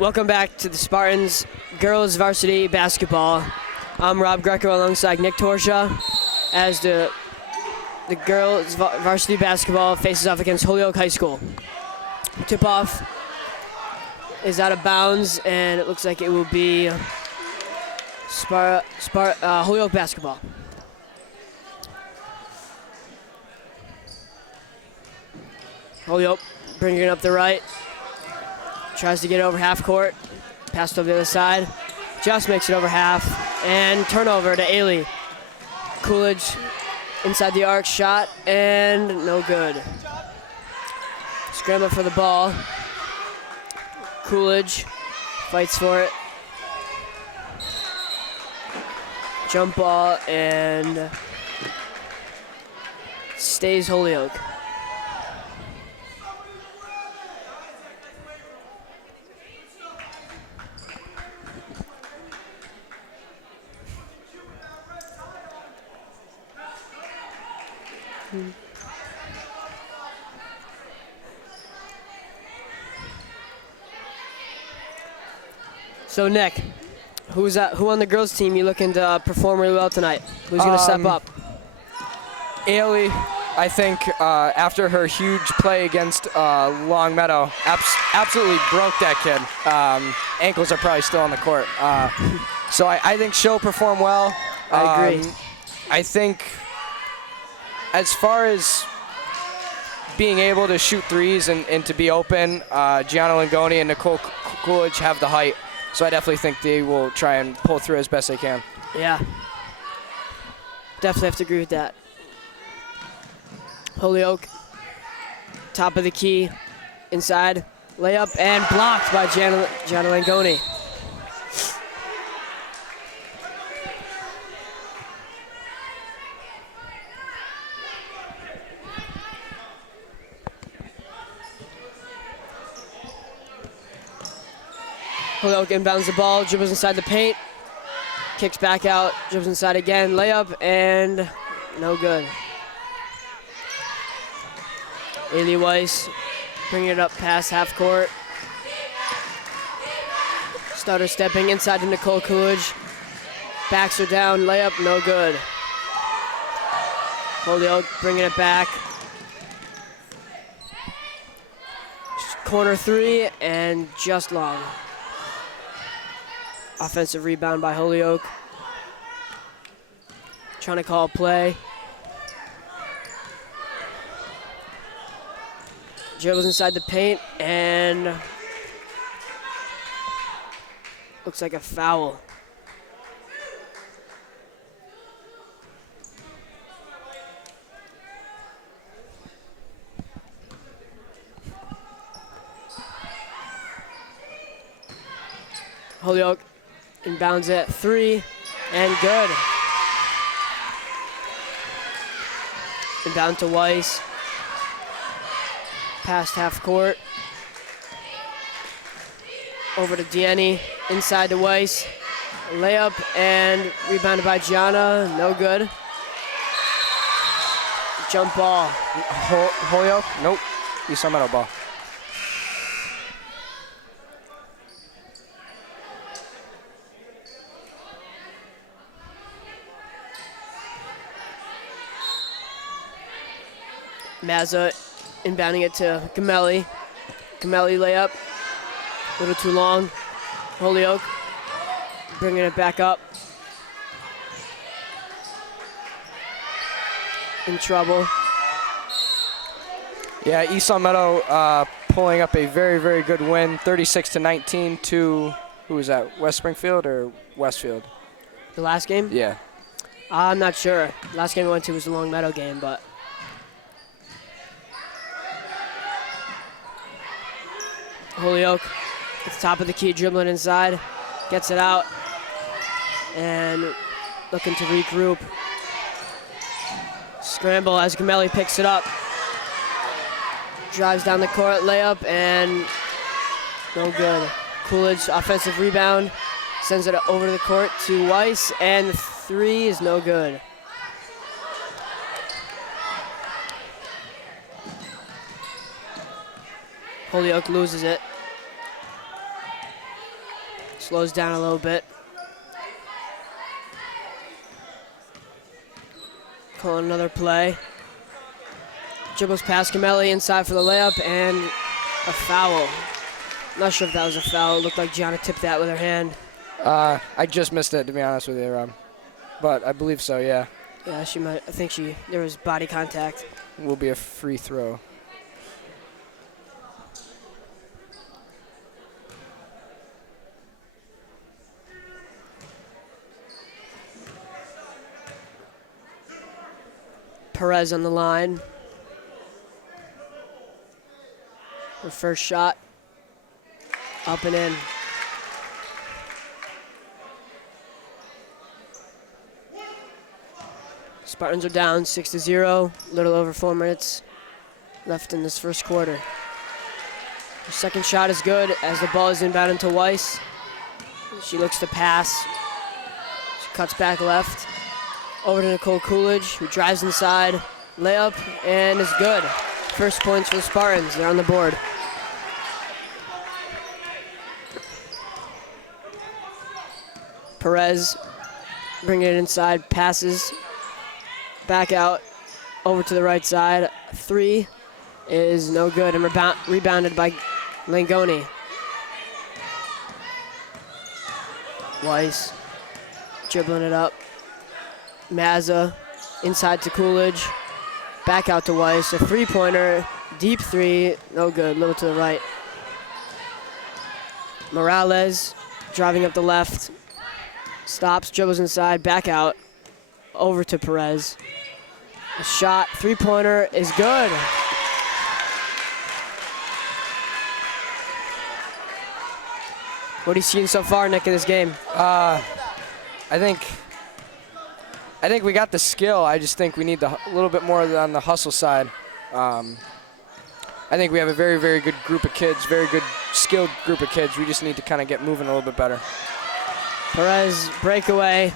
Welcome back to the Spartans girls varsity basketball. I'm Rob Greco alongside Nick Torsha as the girls varsity basketball faces off against Holyoke High School. Tip-off is out of bounds, and it looks like it will be Holyoke basketball. Holyoke bringing it up the right. Tries to get over half court. Passed over the other side. Just makes it over half. And turnover to Ailey. Coolidge inside the arc shot, and no good. Scramble for the ball. Coolidge fights for it. Jump ball, and stays Holyoke. So Nick, who on the girls' team you looking to perform really well tonight? Who's going to step up? Ailey, I think after her huge play against Longmeadow, absolutely broke that kid. Ankles are probably still on the court. So I think she'll perform well. I agree. I think as far as being able to shoot threes and to be open, Gianna Langoni and Nicole Coolidge have the height. So I definitely think they will try and pull through as best they can. Yeah. Definitely have to agree with that. Holyoke, top of the key, inside, layup, and blocked by Gianna Langoni. Holyoke inbounds the ball, dribbles inside the paint, kicks back out, dribbles inside again, layup, and no good. Ailey Weiss bringing it up past half court. Starter stepping inside to Nicole Coolidge. Backs her down, layup, no good. Holyoke bringing it back. Corner three, and just long. Offensive rebound by Holyoke. Trying to call a play. Dribbles inside the paint, and looks like a foul. Holyoke inbounds at three, and good. Inbound to Weiss. Past half court. Over to Diani, inside to Weiss. Layup, and rebounded by Gianna, no good. Jump ball. Holyoke? Nope. East Meadow ball. Mazza inbounding it to Gamelli. Gamelli layup. A little too long. Holyoke bringing it back up. In trouble. Yeah, East Meadow pulling up a very, very good win, 36-19 to, who was that, West Springfield or Westfield? The last game? Yeah. I'm not sure. Last game we went to was the Long Meadow game, but Holyoke at the top of the key, dribbling inside, gets it out, and looking to regroup. Scramble as Gamelli picks it up. Drives down the court, layup, and no good. Coolidge, offensive rebound, sends it over to the court to Weiss, and the three is no good. Holyoke loses it. slows down a little bit. Calling another play. Dribbles past Camelli inside for the layup and a foul. Not sure if that was a foul. It looked like Gianna tipped that with her hand. I just missed it, to be honest with you, Rob. But I believe so, yeah. Yeah, she might. I think there was body contact. Will be a free throw. Perez on the line. Her first shot. Up and in. Spartans are down 6-0. A little over 4 minutes left in this first quarter. Her second shot is good as the ball is inbounded to Weiss. She looks to pass. She cuts back left. Over to Nicole Coolidge, who drives inside. Layup, and is good. First points for the Spartans. They're on the board. Perez bringing it inside, passes. Back out, over to the right side. Three is no good, and rebounded by Langoni. Weiss dribbling it up. Mazza inside to Coolidge. Back out to Weiss. A three-pointer, deep three, no good, little to the right. Morales driving up the left. Stops, dribbles inside, back out. Over to Perez. A shot, three-pointer is good. What are you seeing so far, Nick, in this game? I think we got the skill. I just think we need a little bit more on the hustle side. I think we have a very, very good group of kids, very good skilled group of kids. We just need to kind of get moving a little bit better. Perez breakaway,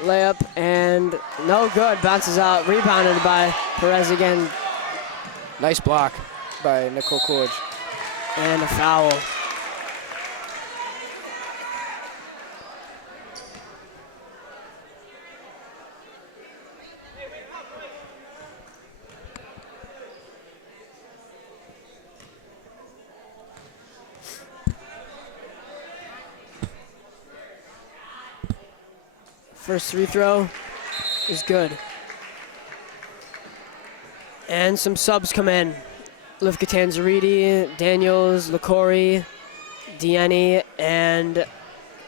layup, and no good. Bounces out, rebounded by Perez again. Nice block by Nicole Coolidge. And a foul. First free throw is good. And some subs come in. Liv Catanzariti, Daniels, Licori, Dieni, and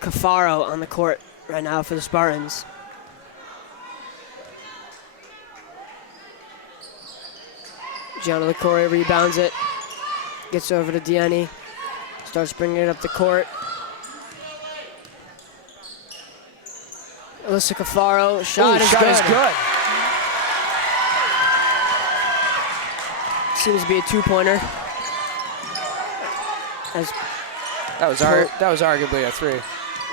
Cafaro on the court right now for the Spartans. Gianna Licori rebounds it. Gets over to Dieni. Starts bringing it up the court. Alyssa Cafaro, shot is good. Seems to be a two-pointer. That was arguably a three.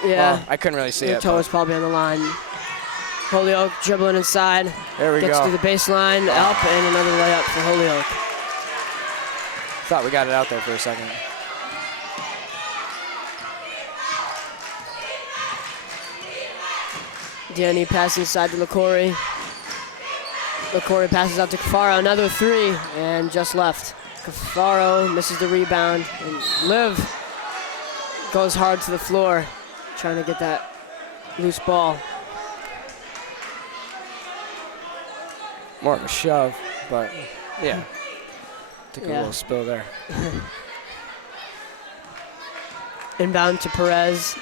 Yeah. Well, I couldn't really see Her it. toe was probably on the line. Holyoke dribbling inside. There we Gets go. to the baseline, up, and another layup for Holyoke. Thought we got it out there for a second. Dieni passes inside to Licori. Licori passes out to Cafaro, another three, and just left. Cafaro misses the rebound, and Liv goes hard to the floor, trying to get that loose ball. More of a shove, but yeah. Took a little spill there. Inbound to Perez.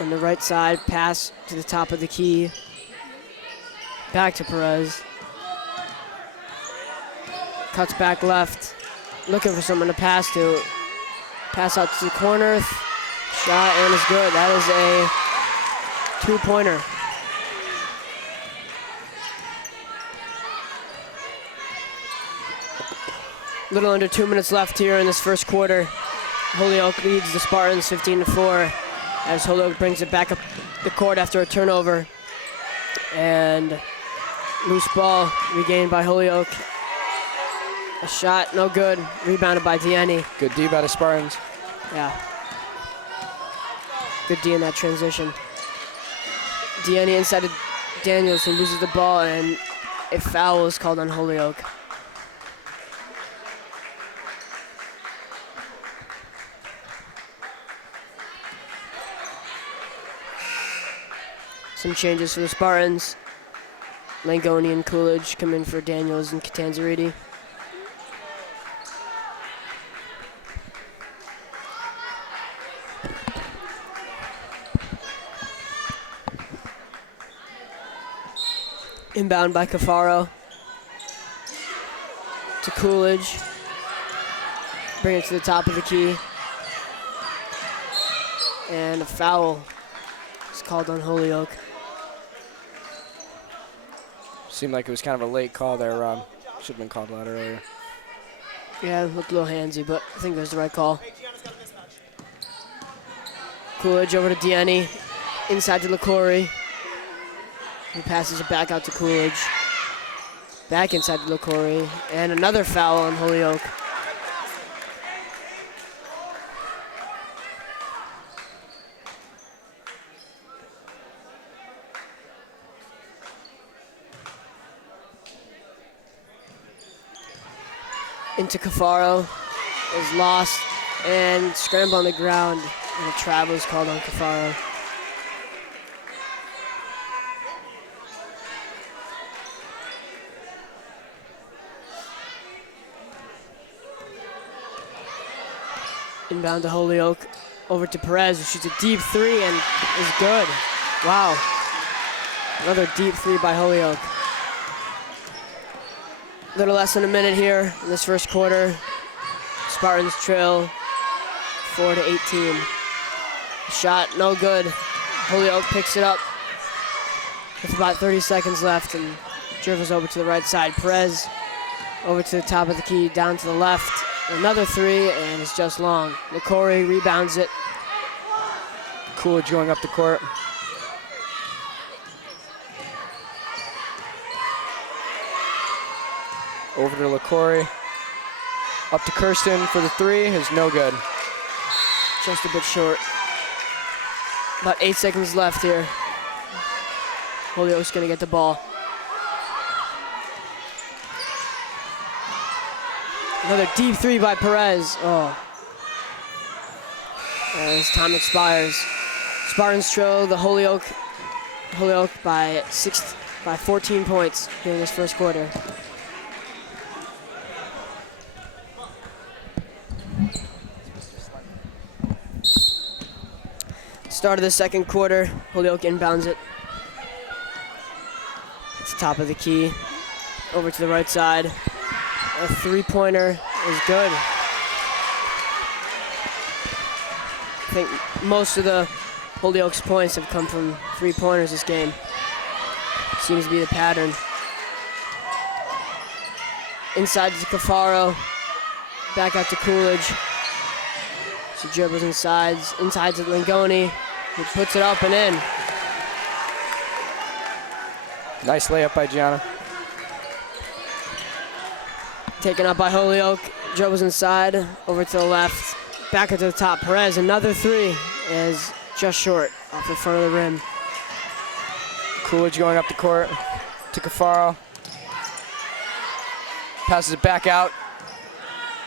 On the right side, pass to the top of the key. Back to Perez. Cuts back left. Looking for someone to pass to. Pass out to the corner. Shot and is good. That is a two-pointer. Little under 2 minutes left here in this first quarter. Holyoke leads the Spartans 15-4. As Holyoke brings it back up the court after a turnover. And loose ball regained by Holyoke A shot, no good. Rebounded by Deanne. Good D by the Spartans. Yeah. Good D in that transition. Deanne inside to Daniels, who loses the ball, and a foul is called on Holyoke. Some changes for the Spartans. Langoni and Coolidge come in for Daniels and Catanzariti. Inbound by Cafaro to Coolidge. Bring it to the top of the key. And a foul is called on Holyoke. Seemed like it was kind of a late call there, Rob. Should have been called a lot earlier. Yeah, it looked a little handsy, but I think it was the right call. Coolidge over to Deanne. Inside to LaCory. He passes it back out to Coolidge. Back inside to LaCory. And another foul on Holyoke. Into Cafaro. Is lost. And scramble on the ground. And a travel is called on Cafaro. Inbound to Holyoke, over to Perez, who shoots a deep three and is good. Wow. Another deep three by Holyoke. A little less than a minute here in this first quarter. Spartans trail 4-18. Shot, no good. Holyoke picks it up with about 30 seconds left and dribbles over to the right side. Perez over to the top of the key, down to the left. Another three, and it's just long. LaCory rebounds it. Coolidge going up the court. Over to LaCory. Up to Kirsten for the three, is no good. Just a bit short. About 8 seconds left here. Holyoke's gonna get the ball. Another deep three by Perez. Oh. As time expires. Spartans trail the Holyoke by 14 points here in this first quarter. Start of the second quarter, Holyoke inbounds it. It's the top of the key. Over to the right side. A three-pointer is good. I think most of the Holyoke's points have come from three-pointers this game. Seems to be the pattern. Inside to Cafaro. Back out to Coolidge. She dribbles inside to Langoni, who puts it up and in. Nice layup by Gianna. Taken up by Holyoke, dribbles inside, over to the left, back into the top. Perez, another three, is just short off the front of the rim. Coolidge going up the court to Cafaro. Passes it back out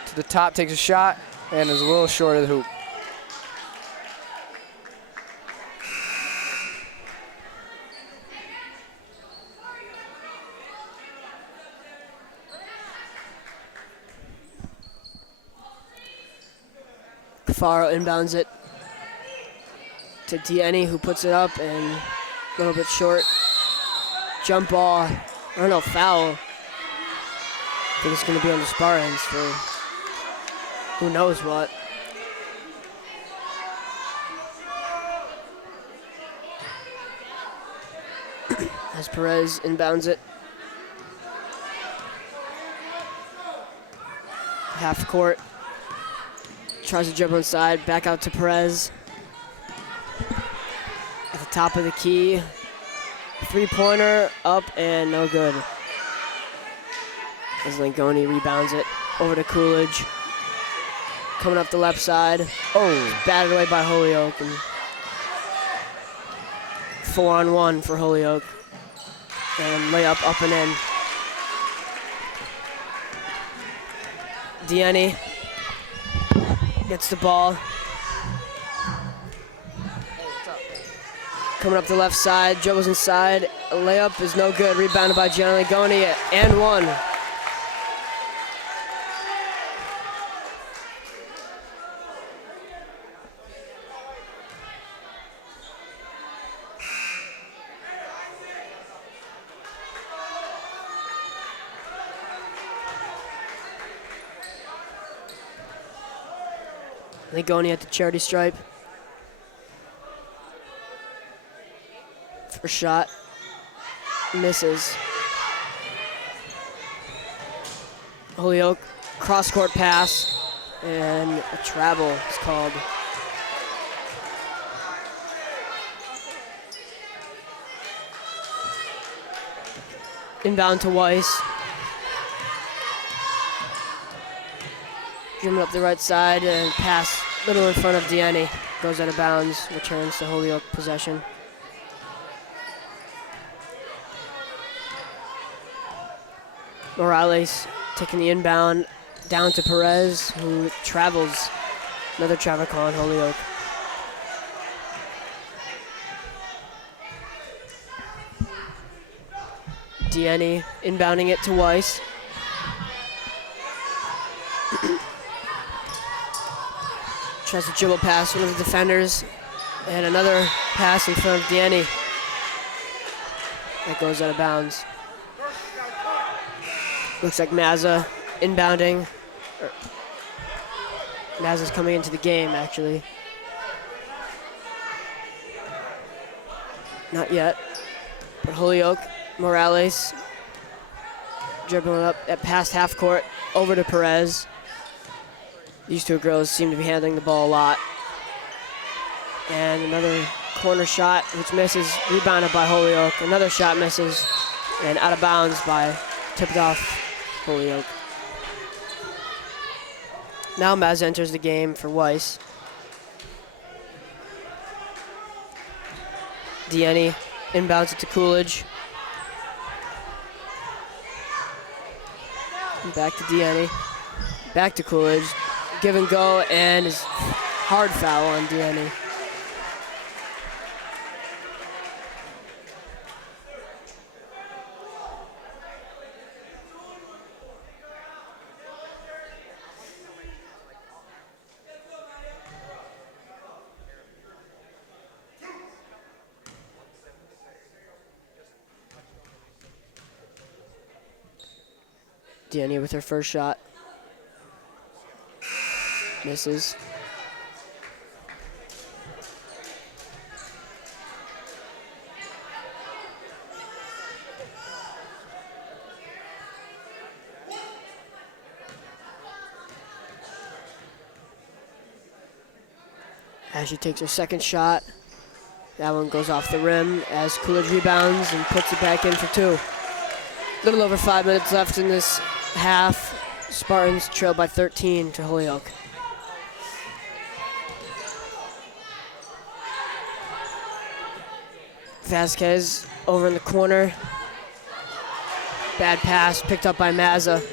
to the top, takes a shot, and is a little short of the hoop. Cafaro inbounds it to Deanne, who puts it up and a little bit short. Jump ball, or no, foul. I think it's going to be on the Spartans for who knows what. As Perez inbounds it. Half court. Tries to dribble inside, back out to Perez. At the top of the key. Three-pointer, up and no good. As Langoni rebounds it. Over to Coolidge. Coming up the left side. Oh, batted away by Holyoke. And 4-on-1 for Holyoke. And layup up and in. Deaney gets the ball. Coming up the left side, dribbles inside. A layup is no good. Rebounded by Gianna Ligoni and one. Ligoni at the charity stripe. First shot. Misses. Holyoke cross-court pass. And a travel is called. Inbound to Weiss. Dribbling up the right side and pass little in front of Deaney. Goes out of bounds, returns to Holyoke possession. Morales taking the inbound down to Perez, who travels. Another travel call on Holyoke. Deaney inbounding it to Weiss. Tries to dribble past one of the defenders. And another pass in front of Deaney. That goes out of bounds. Looks like Mazza inbounding. Mazza's coming into the game, actually. Not yet. But Holyoke, Morales, dribbling up at past half court, over to Perez. These two girls seem to be handling the ball a lot. And another corner shot, which misses, rebounded by Holyoke. Another shot misses, and out of bounds by tipped off Holyoke. Now Maz enters the game for Weiss. Deaney inbounds it to Coolidge. And back to Deaney. Back to Coolidge. Give and go, and is hard foul on Deaney. Deaney with her first shot. Misses. As she takes her second shot, that one goes off the rim as Coolidge rebounds and puts it back in for two. A little over 5 minutes left in this half. Spartans trail by 13 to Holyoke. Vasquez over in the corner. Bad pass picked up by Mazza,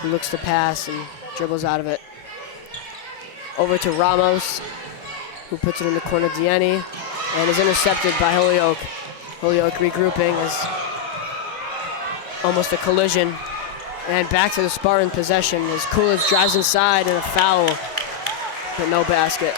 who looks to pass and dribbles out of it. Over to Ramos, who puts it in the corner. Deaney, and is intercepted by Holyoke. Holyoke regrouping as almost a collision. And back to the Spartan possession as Coolidge drives inside and a foul, but no basket.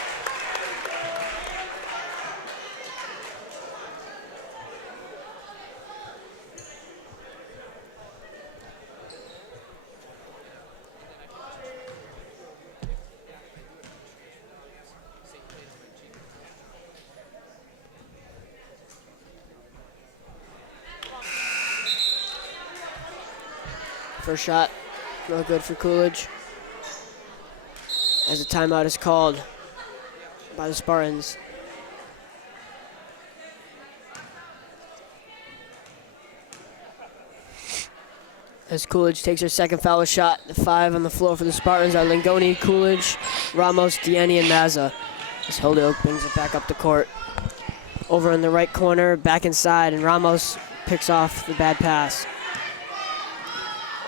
First shot, no good for Coolidge. As a timeout is called by the Spartans. as Coolidge takes her second foul shot. The 5 on the floor for the Spartans are Langoni, Coolidge, Ramos, Dieni, and Mazza. As Holyoke brings it back up the court. Over in the right corner, back inside, and Ramos picks off the bad pass.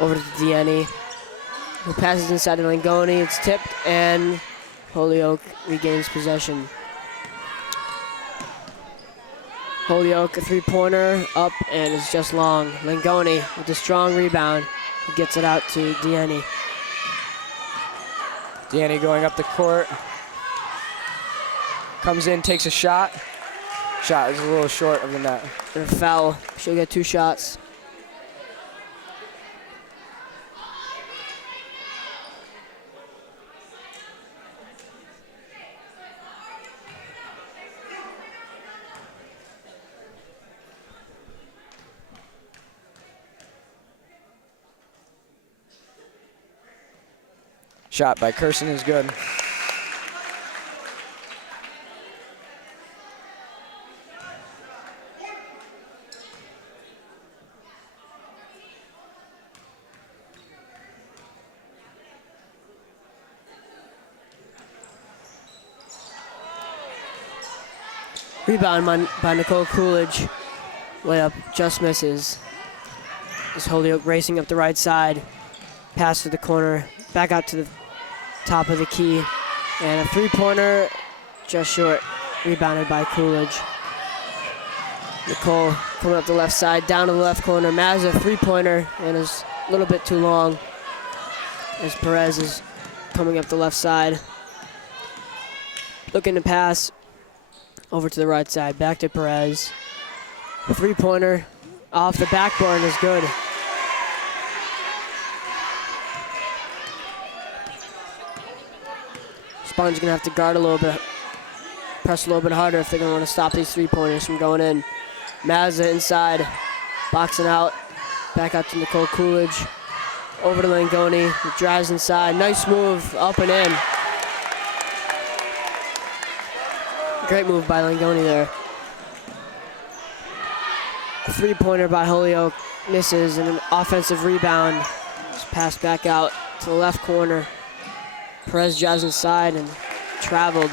Over to Dieni, who passes inside to Langoni. It's tipped, and Holyoke regains possession. Holyoke, a three-pointer, up, and it's just long. Langoni with a strong rebound. He gets it out to Dieni. Dieni going up the court. Comes in, takes a shot. Shot is a little short of the net. And a foul. She'll get 2 shots. Shot by Kirsten is good. Rebound by Nicole Coolidge. Layup just misses. As Holyoke racing up the right side. Pass to the corner. Back out to the top of the key. And a three-pointer just short. Rebounded by Coolidge. Nicole coming up the left side. Down to the left corner. Mazza, three-pointer. And is a little bit too long. As Perez is coming up the left side. Looking to pass. Over to the right side, back to Perez. Three-pointer off the backboard is good. Spartans gonna have to guard a little bit, press a little bit harder if they're gonna want to stop these three-pointers from going in. Mazza inside, boxing out, back out to Nicole Coolidge. Over to Langoni, who drives inside, nice move, up and in. Great move by Langoni there. A three-pointer by Holyoke misses, and an offensive rebound. Just passed back out to the left corner. Perez drives inside and traveled.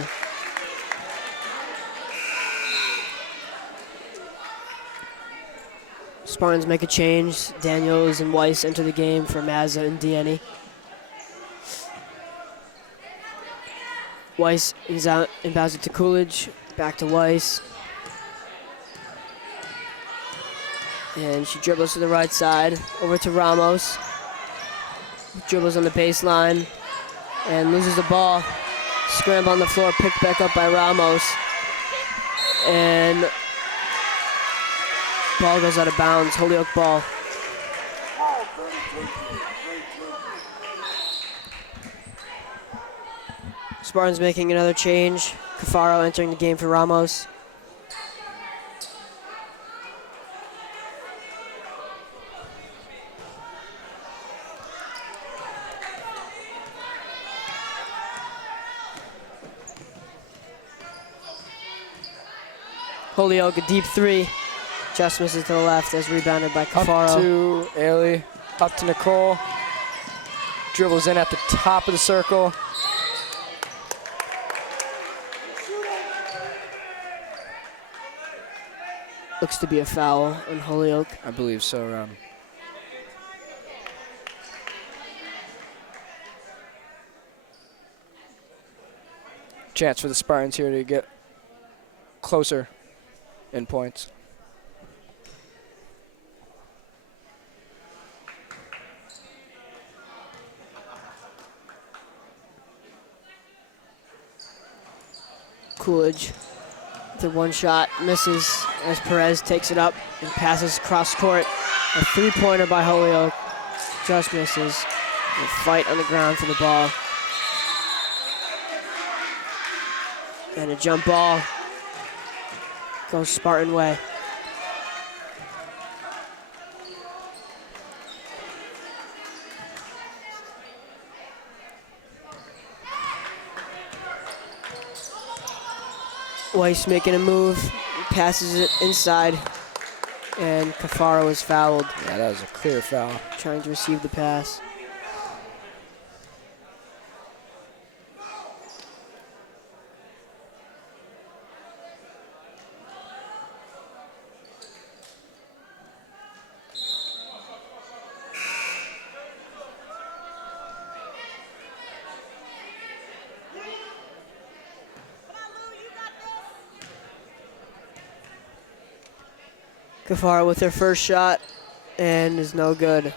Spartans make a change. Daniels and Weiss enter the game for Mazza and Dieni. Weiss is out, inbounds it to Coolidge, back to Weiss. And she dribbles to the right side, over to Ramos. Dribbles on the baseline and loses the ball. Scramble on the floor, picked back up by Ramos. And ball goes out of bounds, Holyoke ball. Spartans making another change. Cafaro entering the game for Ramos. Holyoke, a deep three. Just misses to the left as rebounded by Cafaro. Up to Ailey, up to Nicole. Dribbles in at the top of the circle. Looks to be a foul on Holyoke. I believe so, Rob. Chance for the Spartans here to get closer in points. Coolidge, the one shot misses as Perez takes it up and passes cross court. A three-pointer by Holyoke just misses. A fight on the ground for the ball. And a jump ball goes Spartan way. Weiss making a move, passes it inside, And Cafaro was fouled, Yeah, that was a clear foul. trying to receive the pass. Cafaro with her first shot and is no good.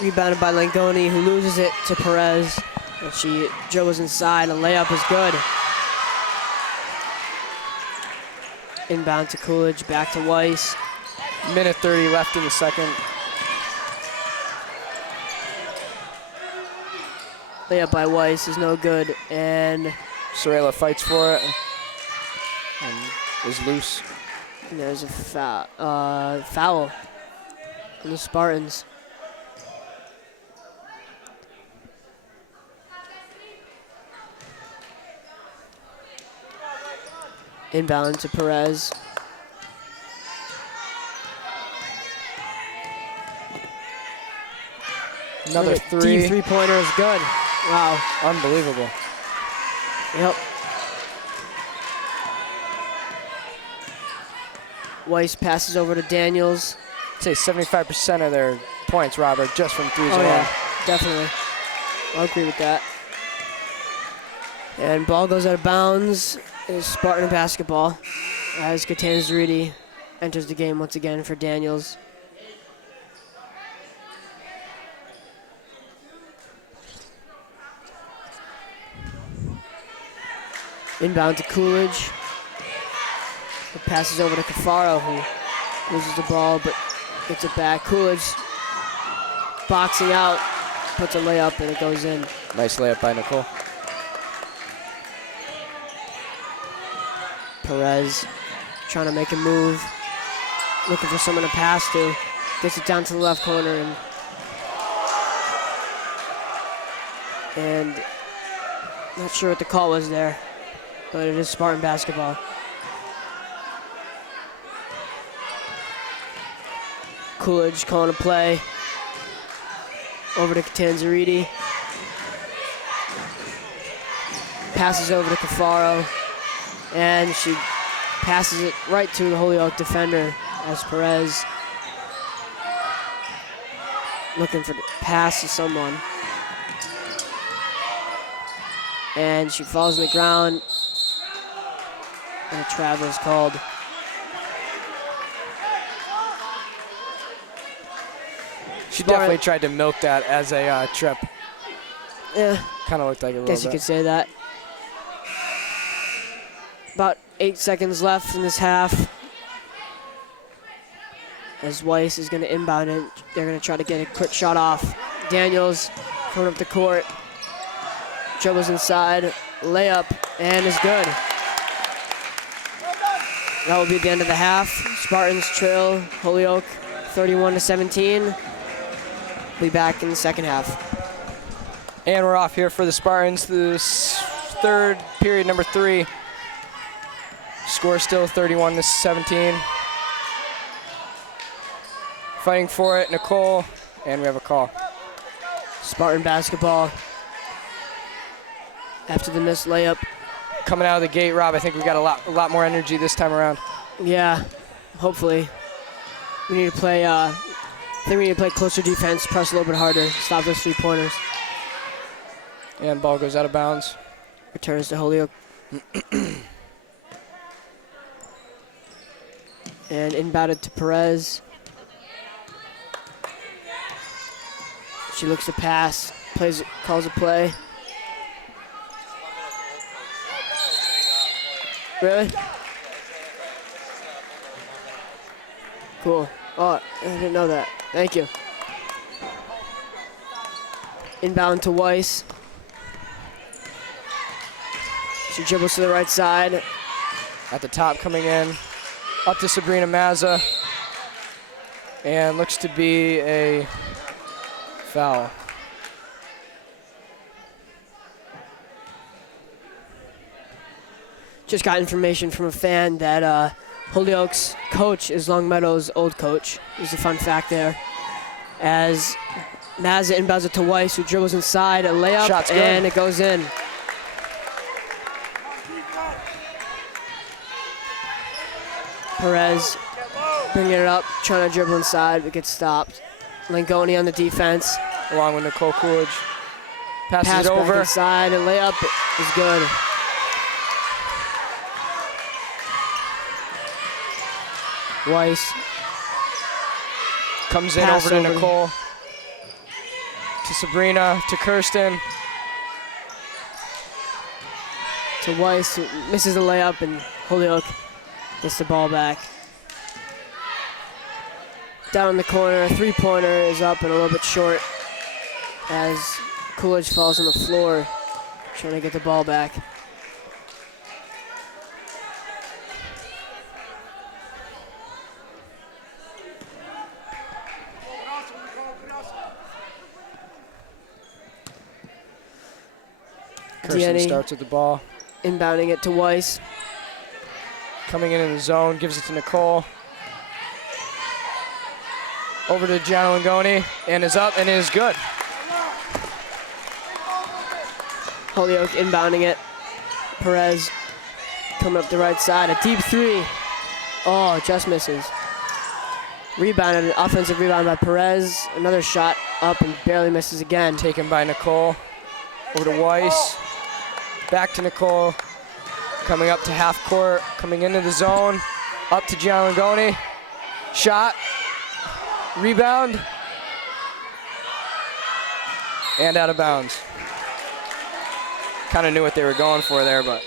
Rebounded by Langoni, who loses it to Perez. And she dribbles inside. A layup is good. Inbound to Coolidge, back to Weiss. Minute 30 left in the second. Layup by Weiss is no good. And Sorella fights for it and is loose. there's a foul on the Spartans. Inbound to Perez. Another Deep three. three-pointer is good. Wow. Unbelievable. Yep. Weiss passes over to Daniels. I'd say 75% of their points, Robert, just from threes Oh alone. yeah, definitely. I'll agree with that. And ball goes out of bounds. It's Spartan basketball as Catanzariti enters the game once again for Daniels. Inbound to Coolidge. It passes over to Cafaro, who loses the ball but gets it back. Coolidge boxing out, puts a layup, and it goes in. Nice layup by Nicole. Perez trying to make a move, looking for someone to pass to. Gets it down to the left corner and not sure what the call was there, but it is Spartan basketball. Coolidge calling a play. Over to Catanzariti. Passes over to Cafaro. And she passes it right to the Holyoke defender as Perez looking for the pass to someone. And she falls on the ground. And a travel is called. She definitely tried to milk that as a trip. Yeah, Kind of looked like a little guess you bit. could say that. About 8 seconds left in this half. As Weiss is going to inbound it, they're going to try to get a quick shot off. Daniels coming up the court, dribbles inside, layup, and is good. That will be the end of the half. Spartans trail Holyoke 31-17. We'll be back in the second half. And we're off here for the Spartans. This third period, number 3. Score still 31-17. Fighting for it, Nicole, and we have a call. Spartan basketball. After the missed layup. Coming out of the gate, Rob, I think we got a lot more energy this time around. Yeah, hopefully. We need to play, I think we need to play closer defense, press a little bit harder, stop those 3-pointers. And ball goes out of bounds. Returns to Holyoke. And inbounded to Perez. She looks to pass, calls a play. Really? Cool. Oh, I didn't know that. Thank you. Inbound to Weiss. She dribbles to the right side. At the top coming in. Up to Sabrina Mazza. And looks to be a foul. Just got information from a fan that Holyoke's coach is Longmeadow's old coach. There's a fun fact there. As Mazza inbounds it to Weiss, who dribbles inside, a layup, Shot's and good. it goes in. Perez bringing it up, trying to dribble inside, but gets stopped. Langoni on the defense. Along with Nicole Coolidge. Passes Pass it back over. inside, and layup is good. Weiss. Comes in Pass over to over. Nicole. To Sabrina, to Kirsten. To Weiss, who misses the layup, and Holyoke gets the ball back. Down in the corner, a three-pointer is up and a little bit short as Coolidge falls on the floor, trying to get the ball back. Kirsten Danny starts with the ball. inbounding it to Weiss. Coming in the zone, gives it to Nicole. Over to Gianna Langoni, and is up and is good. Holyoke inbounding it. Perez coming up the right side. A deep three. Oh, just misses. Rebounded, an offensive rebound by Perez. Another shot up and barely misses again. Taken by Nicole. Over to Weiss. Back to Nicole. Coming up to half court. Coming into the zone. Up to Gianna Langoni. Shot. Rebound. And out of bounds. Kind of knew what they were going for there, but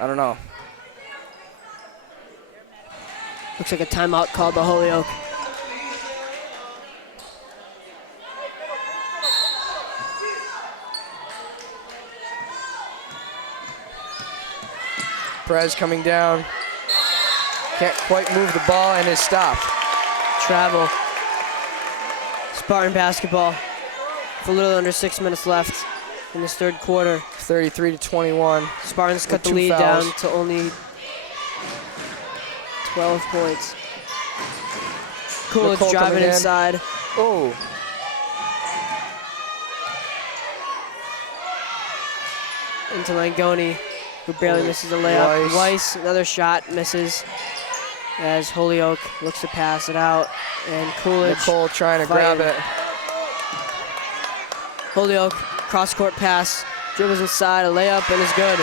I don't know. Looks like a timeout called by Holyoke. Perez coming down. Can't quite move the ball and is stopped. Travel. Spartan basketball. With a little under 6 minutes left in this third quarter. 33-21. Spartans cut the two lead fouls. down to only 12 points. Coolidge Nicole driving coming in. inside. Oh, Into Langoni, who barely misses a layup. Weiss. Weiss, another shot, misses. As Holyoke looks to pass it out. And Coolidge. Nicole trying to grab fighting. it. Holyoke, cross-court pass. Dribbles inside, a layup, and is good.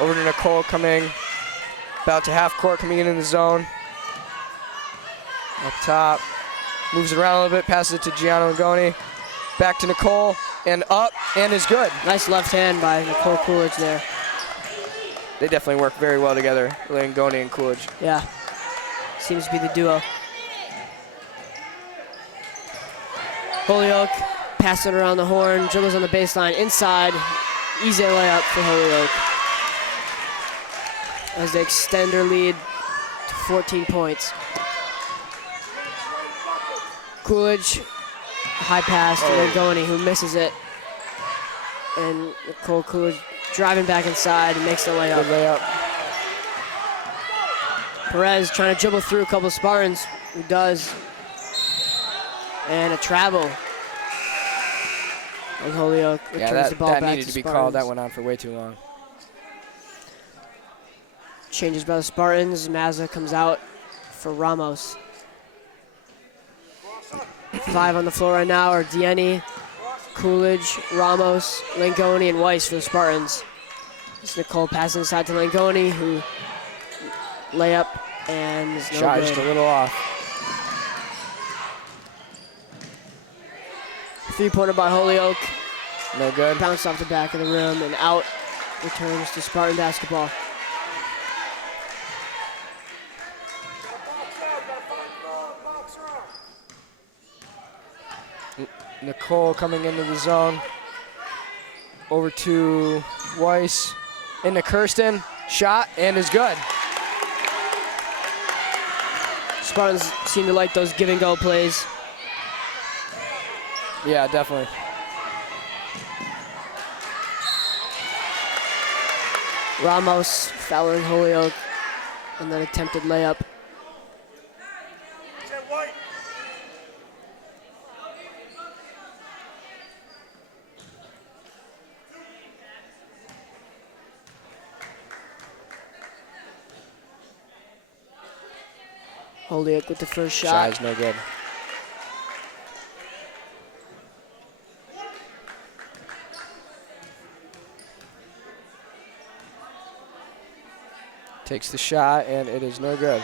Over to Nicole coming. About to half court, coming in the zone. Up top. Moves it around a little bit, passes it to Gianna Langoni. Back to Nicole, and up, and is good. Nice left hand by Nicole Coolidge there. They definitely work very well together, Langoni and Coolidge. Yeah, seems to be the duo. Holyoke, pass it around the horn, dribbles on the baseline, inside. Easy layup for Holyoke. As they extend their lead to 14 points. Coolidge, high pass to Langoni, who misses it. And Nicole Coolidge driving back inside and makes the layup. Good layup. Perez trying to dribble through a couple of Spartans, who does. And a travel. And Holyoke returns Yeah, the ball that back needed to to be Spartans. called. That went on for way too long. Changes by the Spartans. Mazza comes out for Ramos. 5 on the floor right now are Dieni, Coolidge, Ramos, Langoni, and Weiss for the Spartans. It's Nicole passing inside to Langoni, who layup and is no Shot good. just a little off. Three-pointer by Holyoke. No good. Bounced off the back of the rim and out. Returns to Spartan basketball. Nicole coming into the zone. Over to Weiss. Into Kirsten. Shot and is good. Spartans seem to like those give-and-go plays. Yeah, definitely. Ramos fouling Holyoke on that attempted layup. Holyoke with the first shot. Shot is no good. Takes the shot, and it is no good.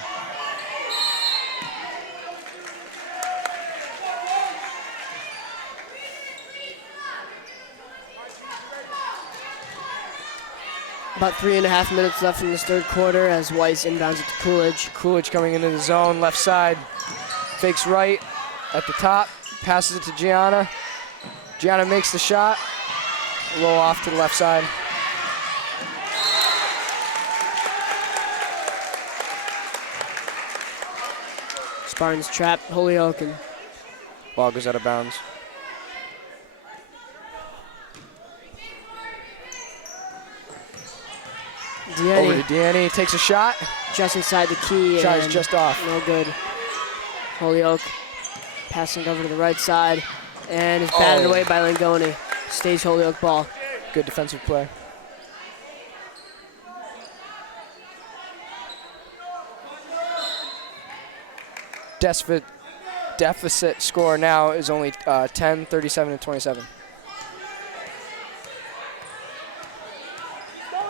About 3.5 minutes left in this third quarter as Weiss inbounds it to Coolidge. Coolidge coming into the zone, left side. Fakes right at the top, passes it to Gianna. Gianna makes the shot. A little off to the left side. Spartans trap Holyoke, and Ball goes out of bounds. Over to Danny, takes a shot. Just inside the key. Shot is just off. No good. Holyoke passing over to the right side and is batted away by Langoni. Stays Holyoke ball. Good defensive play. Deficit score now is only 10, 37 to 27.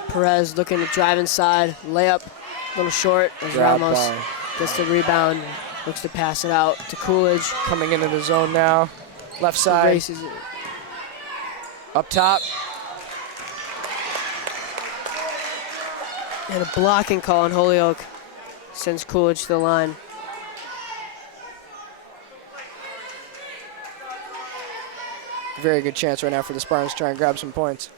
Perez looking to drive inside, layup, a little short as Ramos gets the rebound, looks to pass it out to Coolidge. Coming into the zone now, left side, Races it. Up top. And a blocking call on Holyoke sends Coolidge to the line. Very good chance right now for the Spartans to try and grab some points.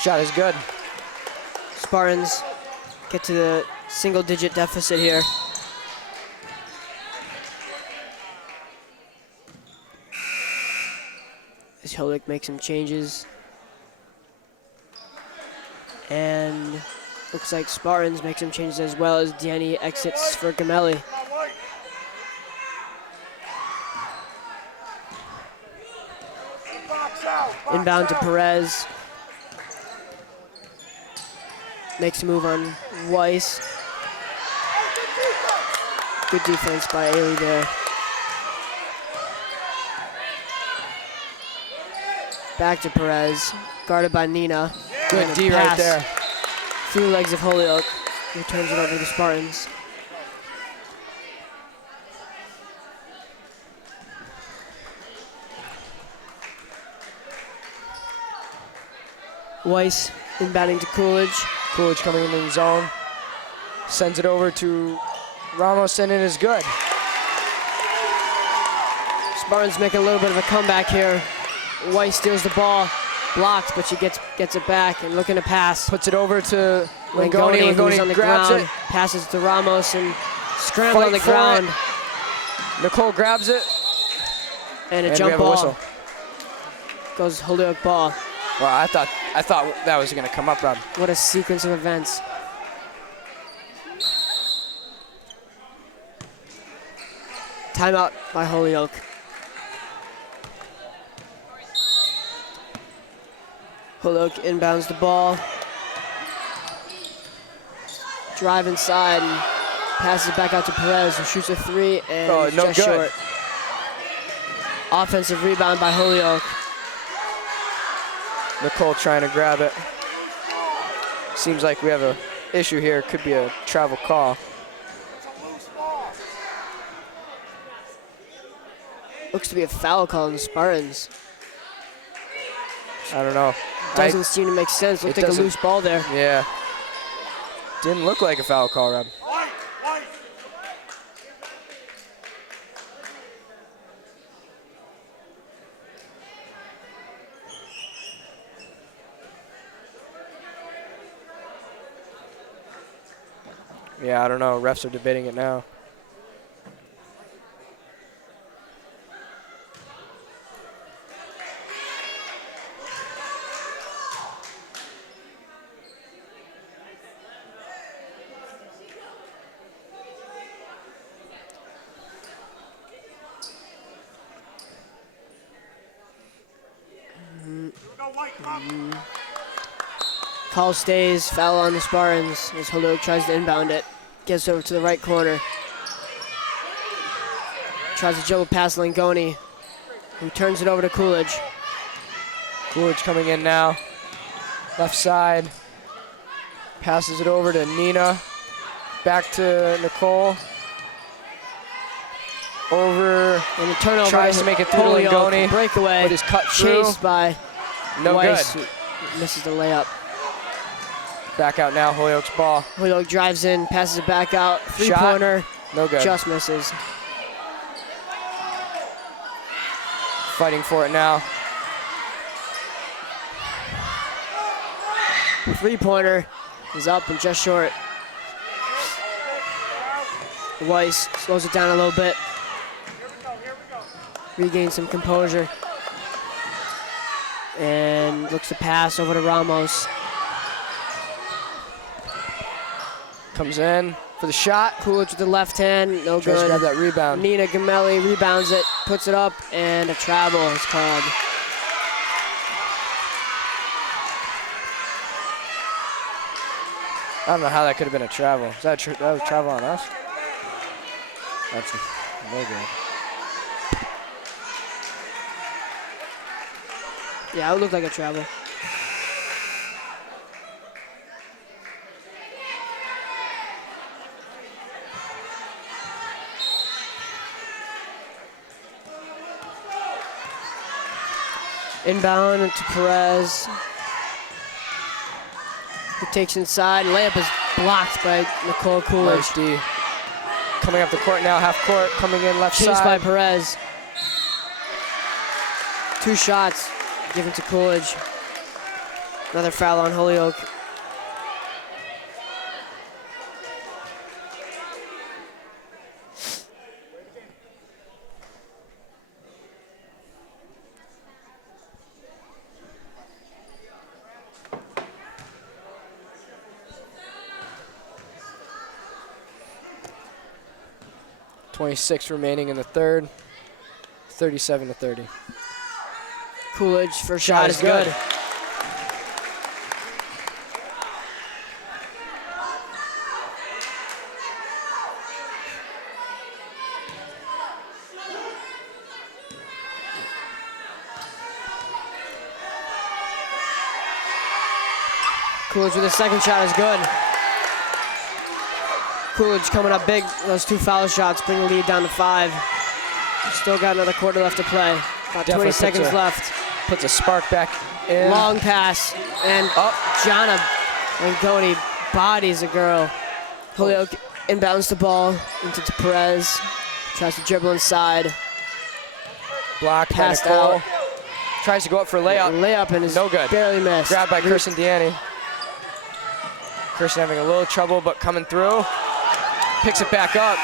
Shot is good. Spartans get to the single-digit deficit here. As Holyoke makes some changes. And looks like Spartans make some changes as well as Danny exits for Gamelli. Inbound to Perez. Makes a move on Weiss. Good defense by Ailey there. Back to Perez, guarded by Nina. Good D right there. Through the legs of Holyoke, who turns it over to the Spartans. Weiss inbounding to Coolidge. Coolidge coming into the zone. Sends it over to Ramos, and it is good. Spartans make a little bit of a comeback here. Weiss steals the ball, blocked, but she gets it back and looking to pass. Puts it over to Langoni, who's on the grabs ground, it. passes to Ramos and scramble on the for ground. it. Nicole grabs it. And a And we jump have a ball. whistle. Goes Holyoke ball. Well, I thought that was going to come up, Rob. What a sequence of events. Timeout by Holyoke. Holyoke inbounds the ball. Drive inside and passes it back out to Perez, who shoots a three and it's no just good. short. Offensive rebound by Holyoke. Nicole trying to grab it. Seems like we have an issue here. Could be a travel call. Looks to be a foul call on the Spartans. I don't know. Doesn't seem to make sense. Looked like a loose ball there. Yeah. Didn't look like a foul call, Rob. Yeah, I don't know. Refs are debating it now. Call stays, foul on the Spartans as Holyoke tries to inbound it. Gets over to the right corner. Tries to dribble past Langoni, who turns it over to Coolidge. Coolidge coming in now. Left side. Passes it over to Nina. Back to Nicole. Over. And the turnover. Tries to make it through to Holyoke. Langoni. Breakaway. But is cut through. Chased by No Weiss, good. who misses the layup. Back out now, Holyoke's ball. Holyoke drives in, passes it back out. Three-pointer. No good. Just misses. Fighting for it now. Three-pointer is up and just short. Weiss slows it down a little bit. Regains some composure. And looks to pass over to Ramos. Comes in for the shot. Coolidge with the left hand, no Tries to grab good. that rebound. Nina Gamelli rebounds it, puts it up, and a travel is called. I don't know how that could have been a travel. Is that that was travel on us? That's no good. Yeah, it would look like a travel. Inbound to Perez. Who takes inside. Layup is blocked by Nicole Coolidge. Nice D. Coming up the court now, half court, coming in left Chased by side. Perez. 2 shots given to Coolidge. Another foul on Holyoke. .26 remaining in the third. 37-30. Coolidge first shot is good. Coolidge with his second shot is good. Coolidge coming up big. Those 2 foul shots bring the lead down to 5. Still got another quarter left to play. About Definitely 20 seconds left. Puts a spark back in. Long pass, and Gianna Langoni bodies a girl. Holyoke inbounds the ball into Perez. Tries to dribble inside. Blocked by Passed Nicole. out. Tries to go up for a layup. Layup and is No good. barely missed. Grabbed by Kirsten Deaney. Kirsten having a little trouble, but coming through. Picks it back up.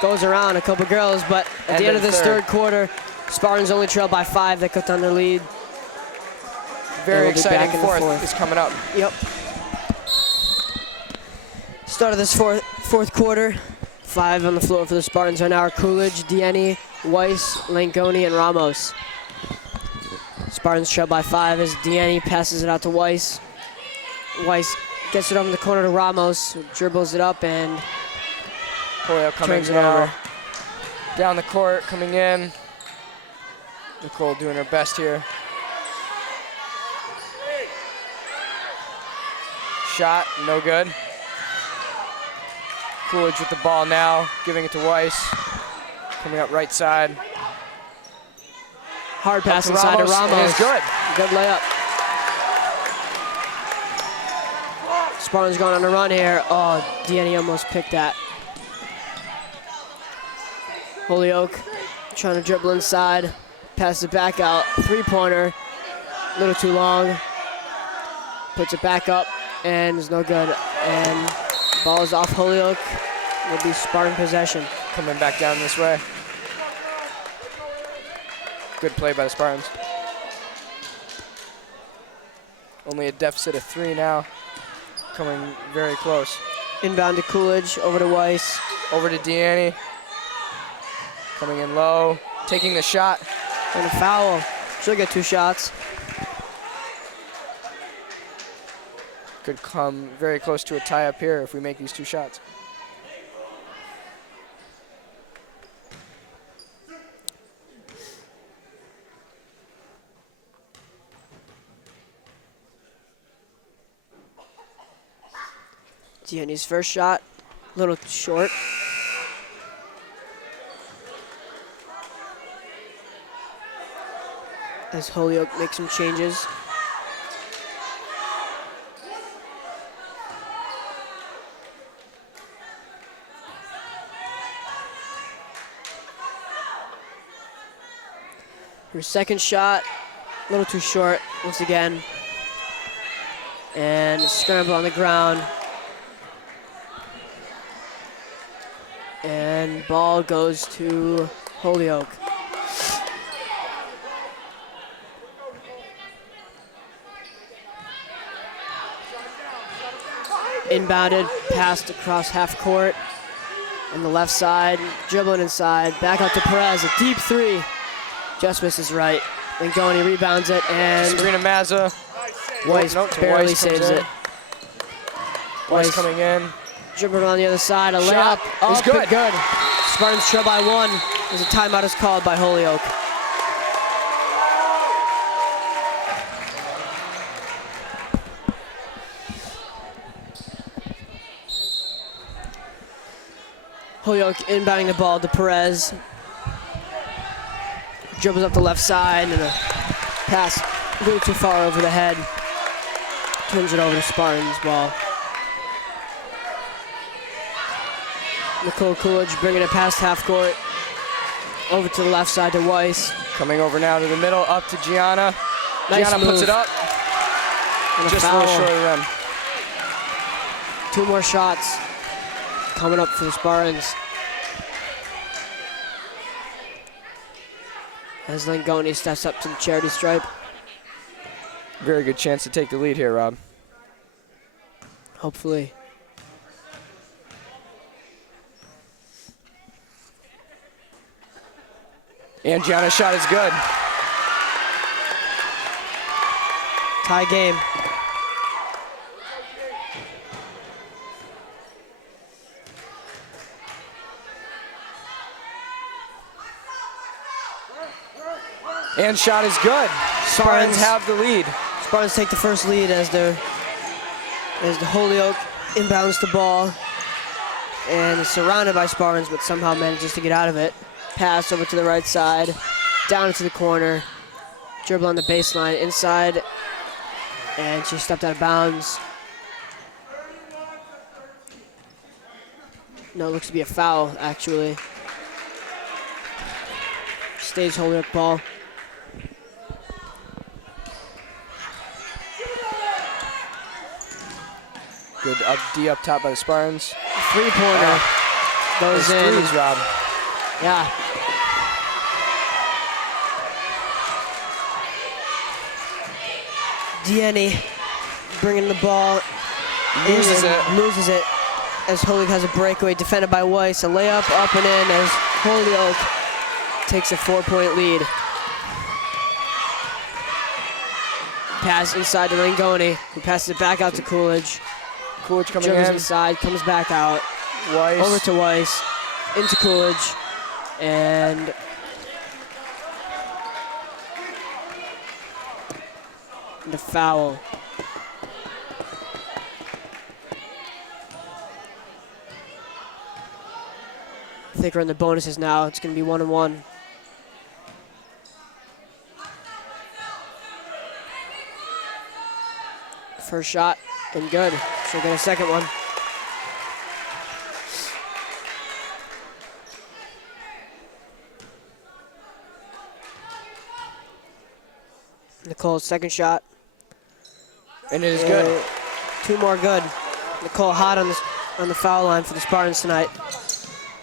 Goes around a couple girls, but at the end of this third quarter, Spartans only trail by 5. They cut down their lead. Very We'll be back exciting in the fourth fourth. is coming up. Yep. Start of this fourth quarter. 5 on the floor for the Spartans right now are Coolidge, Deaney, Weiss, Langoni, and Ramos. Spartans trail by 5 as Deaney passes it out to Weiss. Weiss gets it over in the corner to Ramos, who dribbles it up and Holyoke coming turns it now. over. Down the court, coming in. Nicole doing her best here. Shot, no good. Coolidge with the ball now, giving it to Weiss. Coming up right side. Hard pass to inside to Ramos, and Ramos. it's good. Good layup. Spartans going on a run here. Oh, Deaney almost picked that. Holyoke trying to dribble inside. Passes it back out. 3-pointer. A little too long. Puts it back up and is no good. And Ball is off Holyoke. It'll be Spartan possession. Coming back down this way. Good play by the Spartans. Only a deficit of 3 now. Coming very close. Inbound to Coolidge, over to Weiss. Over to Deanne. Coming in low. Taking the shot. And a foul. She'll get 2 shots. Could come very close to a tie up here if we make these 2 shots. Deanne's first shot, a little short. As Holyoke makes some changes. Her second shot, a little too short once again. And a scramble on the ground. And ball goes to Holyoke. Inbounded, passed across half court on the left side, dribbling inside, back out to Perez, a deep 3. Just misses right. Langoni rebounds it, and Sabrina Mazza. Weiss barely saves it. Weiss coming in. Dribbled on the other side, a Shot layup. is good. Good. Spartans trail by 1 as a timeout is called by Holyoke. Holyoke inbounding the ball to Perez. Dribbles up the left side and a pass a little too far over the head. Turns it over to Spartans ball. Nicole Coolidge bringing it past half court. Over to the left side to Weiss. Coming over now to the middle, up to Gianna. Nice Gianna move. puts it up. And a Just a foul. little short of them. 2 more shots coming up for the Spartans. As Langoni steps up to the charity stripe. Very good chance to take the lead here, Rob. Hopefully. And Gianna's shot is good. Tie game. And shot is good. Spartans have the lead. Spartans take the first lead as the Holyoke inbounds the ball and is surrounded by Spartans, but somehow manages to get out of it. Pass over to the right side, down into the corner, dribble on the baseline, inside, and she stepped out of bounds. No, it looks to be a foul, actually. Stays Holyoke ball. Good D up top by the Spartans. 3-pointer goes in. Threes, Rob. Yeah. Deanne bringing the ball. Loses in it. and loses it as Holyoke has a breakaway defended by Weiss. A layup up and in as Holyoke takes a 4-point lead. Pass inside to Langoni, who passes it back out to Coolidge. Coolidge coming Dribbles in. inside, comes back out. Weiss. Over to Weiss, into Coolidge, and the foul. I think we're in the bonuses now. It's going to be 1-1. First shot, and good. She'll get a second one. Nicole's second shot. And it is good. 2 more good. Nicole hot on on the foul line for the Spartans tonight.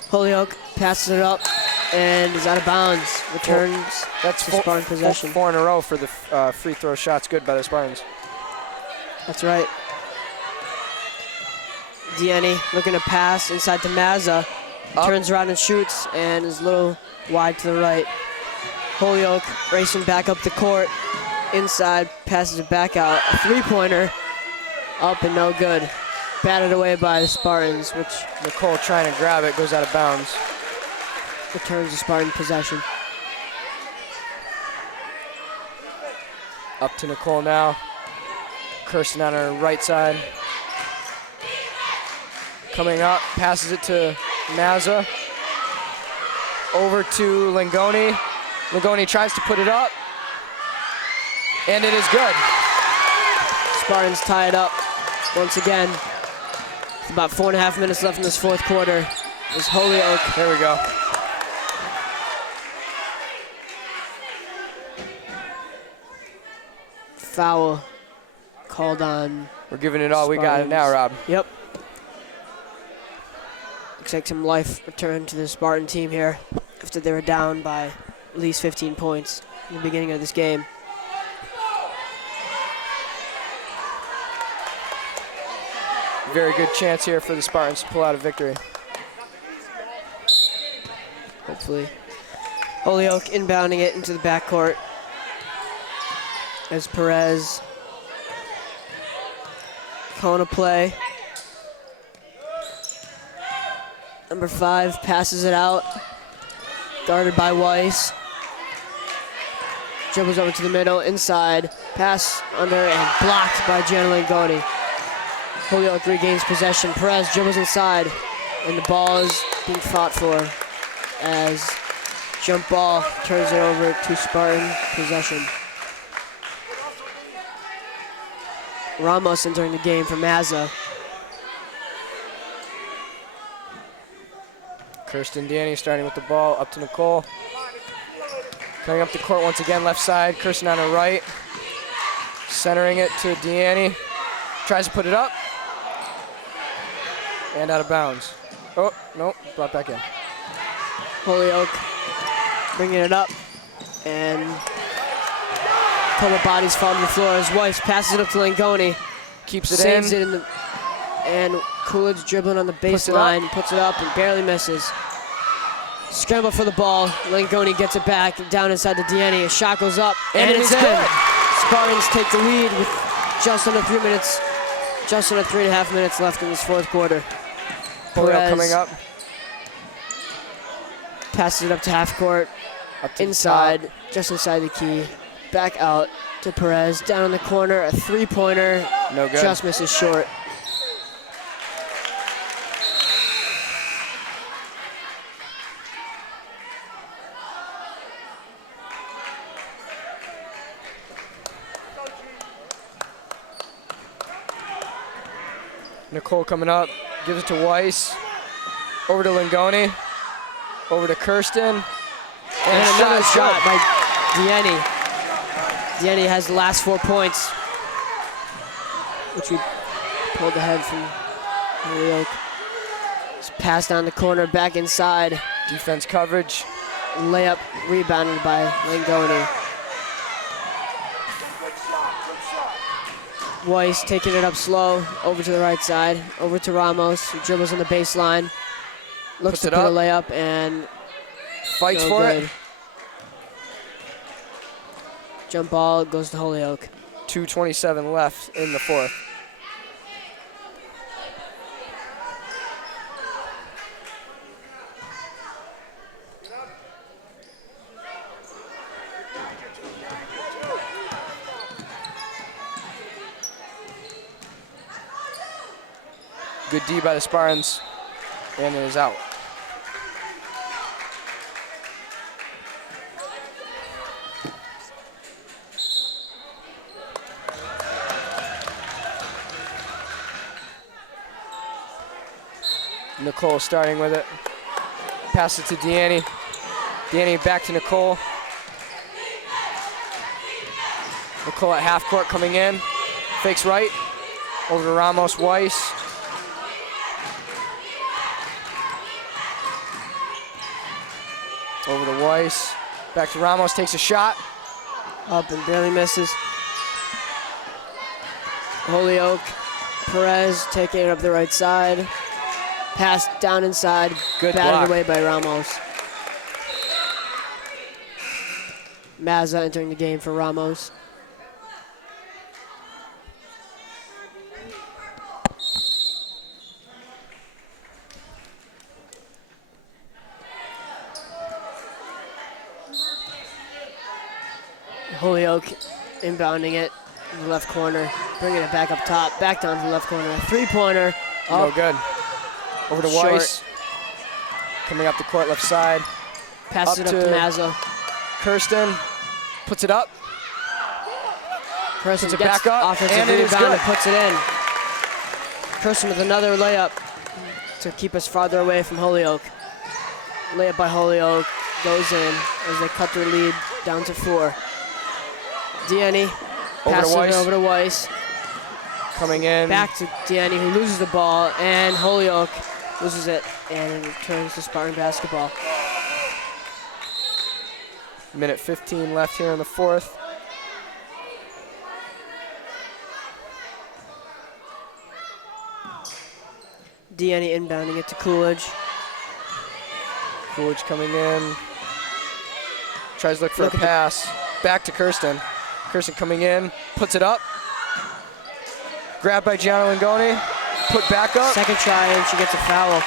Holyoke passes it up and is out of bounds. Returns That's to Spartan possession. 4 in a row for the free throw shots. Good by the Spartans. That's right. Deanny looking to pass inside to Mazza. Turns around and shoots and is a little wide to the right. Holyoke racing back up the court. Inside, passes it back out. A three-pointer up and no good. Batted away by the Spartans, which Nicole trying to grab it, goes out of bounds. returns the Spartan possession. Up to Nicole now. Kirsten on her right side. Coming up, passes it to Mazza. Over to Langoni. Langoni tries to put it up. And it is good. Spartans tie it up once again. With about 4.5 minutes left in this fourth quarter. Is Holyoke. There we go. Foul called on. We're giving it all we got it now, Rob. Yep. Looks like some life returned to the Spartan team here after they were down by at least 15 points in the beginning of this game. Very good chance here for the Spartans to pull out a victory. Hopefully. Holyoke inbounding it into the backcourt as Perez calling a play. Number 5 passes it out, guarded by Weiss. Dribbles over to the middle, inside, pass under and blocked by Gianna Langoni. Holyoke regains possession. Perez dribbles inside, and the ball is being fought for as jump ball turns it over to Spartan possession. Ramos entering the game for Mazza. Kirsten Deanny starting with the ball, up to Nicole. Coming up the court once again, left side. Kirsten on her right. Centering it to Deanny. Tries to put it up. And out of bounds. Oh, no, brought back in. Holyoke bringing it up, and a couple bodies fall to the floor as Weiss passes it up to Langoni. Keeps it Saves in. it in the, and Coolidge dribbling on the baseline, puts it up and barely misses. Scramble for the ball. Langoni gets it back down inside the Deanny. A shot goes up, and it's in. Good. Spartans take the lead with just under 3 minutes, just under 3.5 minutes left in this fourth quarter. Holyoke coming up. Passes it up to half court, Up to inside, just inside the key. Back out to Perez, down in the corner, a three-pointer. No good. Just misses short. Nicole coming up, gives it to Weiss. Over to Langoni. Over to Kirsten. And another is shot good. by Deanny. Deanny has the last 4 points, which we pulled ahead from Holyoke. It's passed down the corner, back inside. Defense coverage. Layup rebounded by Langoni. Weiss taking it up slow, over to the right side, over to Ramos, who dribbles on the baseline. Looks Puts to it put a up. layup and Fights no for good. it. Jump ball goes to Holyoke. 2:27 left in the fourth. Good D by the Spartans, and it is out. Nicole starting with it. Pass it to Deanny. Deanny back to Nicole. Nicole at half court coming in. Fakes right. Over to Ramos Weiss. Over to Weiss. Back to Ramos, takes a shot. Up and barely misses. Holyoke, Perez taking it up the right side. Pass down inside. Good batted block. away by Ramos. Mazza entering the game for Ramos. Holyoke inbounding it in the left corner, bringing it back up top, back down to the left corner. Three-pointer. No good. Over to Short. Weiss. Coming up the court left side. Passes it up to Mazza. Kirsten puts it up. Kirsten Puts it gets back up, offensive and it is rebound good. and puts it in. Kirsten with another layup to keep us farther away from Holyoke. Layup by Holyoke goes in as they cut their lead down to 4. Deanny passes it over to Weiss. Coming in. Back to Deanny, who loses the ball, and Holyoke loses it, and it returns to Spartan basketball. Minute 15 left here in the fourth. Deanny inbounding it to Coolidge. Coolidge coming in. Tries to look for a pass. Back to Kirsten. Kirsten coming in, puts it up. Grabbed by Gianna Langoni. Put back up. Second try, and she gets a foul.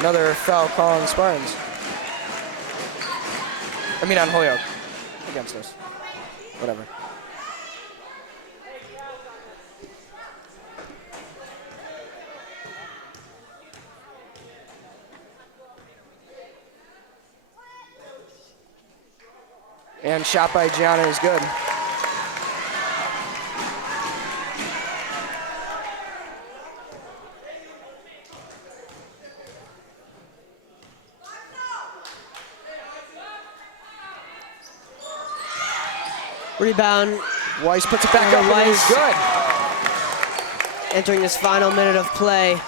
Another foul call on the Spartans. I mean on Holyoke. Against us. Whatever. And shot by Gianna is good. Rebound. Weiss puts it back up, and it is good. Entering this final minute of play,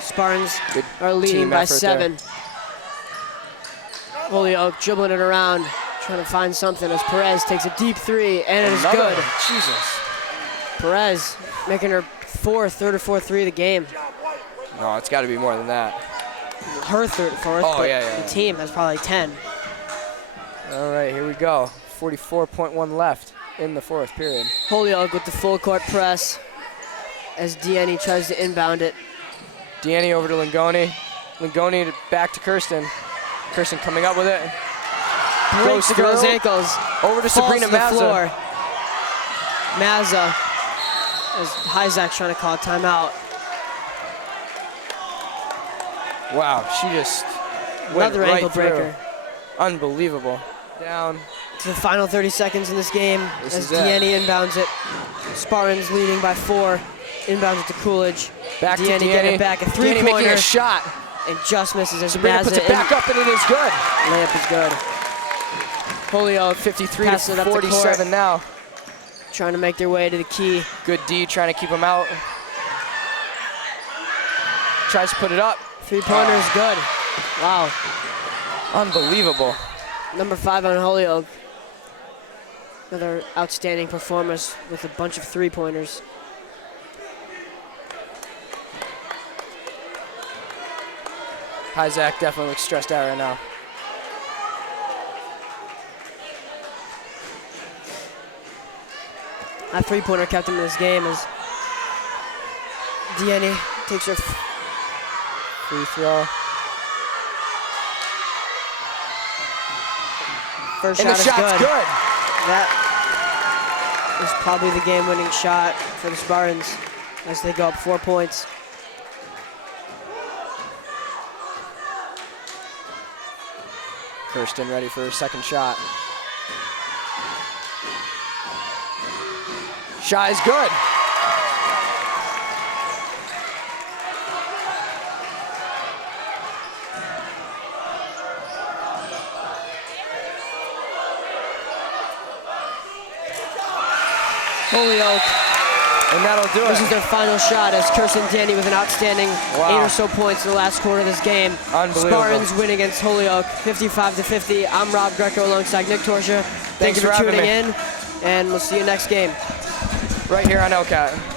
Spartans Good are leading team by effort 7. Holyoke dribbling it around, trying to find something as Perez takes a deep 3, and it is Another good. one. Jesus. Perez making her third or fourth 3 of the game. No, it's got to be more than that. Her third or fourth, Oh, but yeah. the team has probably 10. All right, here we go. 44.1 left in the fourth period. Holyoke with the full court press as Deanny tries to inbound it. Deanny over to Langoni. Langoni back to Kirsten. Kirsten coming up with it. Breaks the girl's through. ankles. Over to Falls Sabrina to the Mazza. floor. Mazza, as Hyzak's trying to call a timeout. Wow, she just Another went ankle right through. breaker. Unbelievable. Down. To the final 30 seconds in this game This as is it. Deanny inbounds it. Spartans leading by 4. Inbounds it to Coolidge. Back Deanny to getting Deanny. it back. A Deanny making three-pointer. a shot. And just misses as Sabrina puts Mazza it back up, and it is good. Layup is good. Holyoke 53 passing it to up the 47 court, now. trying to make their way to the key. Good D trying to keep him out. Tries to put it up. Three-pointer is good. Wow. Unbelievable. Number 5 on Holyoke. Another outstanding performance with a bunch of three-pointers. Hyzak definitely looks stressed out right now. That three-pointer kept him in this game as Deanny takes her Free throw. first And shot the is shot's good. good. That is probably the game-winning shot for the Spartans as they go up 4 points. Kirsten ready for her second shot. Shot is good. Holyoke And that'll do This it. is their final shot as Kirsten and Danny with an outstanding Wow. 8 or so points in the last quarter of this game. Unbelievable. Spartans win against Holyoke 55-50. I'm Rob Greco alongside Nick Torsha. Thank Thanks you for for having tuning me. in, and we'll see you next game. Right here on LCAT.